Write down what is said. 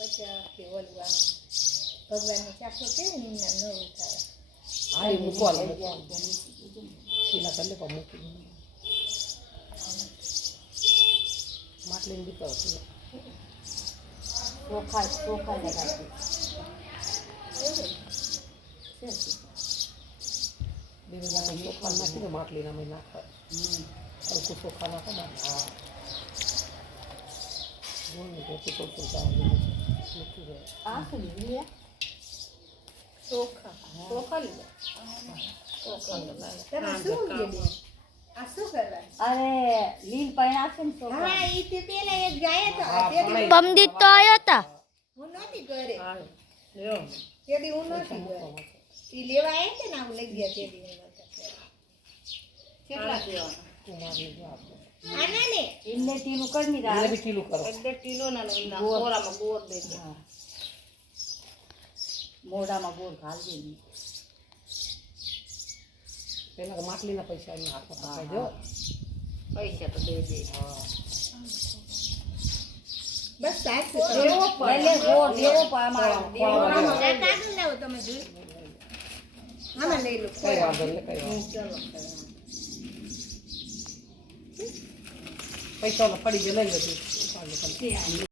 50 કે ઓલું આમ ભગવાનની ચાપો કેવી ને એમના ન ઉઠાવે. હા એ મૂકવાનું પેલા કરી લે પણ મૂકી માટલીને દીકરો ચોખા લગાડતી બીજા ચોખા નાખી દે માટલીના મેં નાખવા હલકું ચોખા નાખો હા જોઈને તો ચોખ્ખું મૂકી દે આ શું લીધું ચોખા લીધા. તમે શું લીધું? આ શું કરવાનું? અરે લીલ પૈણા છે ને ચોખા હા ઈ તે પેલા એક ગયા હતા પમદીત તો આવ્યો હતા હું નહોતી ઘરે લ્યો તેદી હું નહોતી ઘરે ઈ લેવા આવ્યા છે ને આવું લઈ ગયા તેદી હું નહોતા કેટલા દેવાના કુમારને જો આપો આના ને એટલે ટીલું કરી એટલે દીધા બી ટીલું કરો એટલે કિલો ના લઈને કોરામાં ગોળ દે દે. મોઢામાં ગોળ ઘાલી દે પેલા માટલીના પૈસા એના હાથમાં પકડજો પૈસા તો દે દે. હા બસ સાહેબ દેવો પડે ગોળ દેવો પડે અમારે કાઢી લાવો તમે જોઈ આમાં લઈ લો કઈ વાંધો નહીં કઈ વાંધો ચલો પૈસા પડી જ લઈ લેજો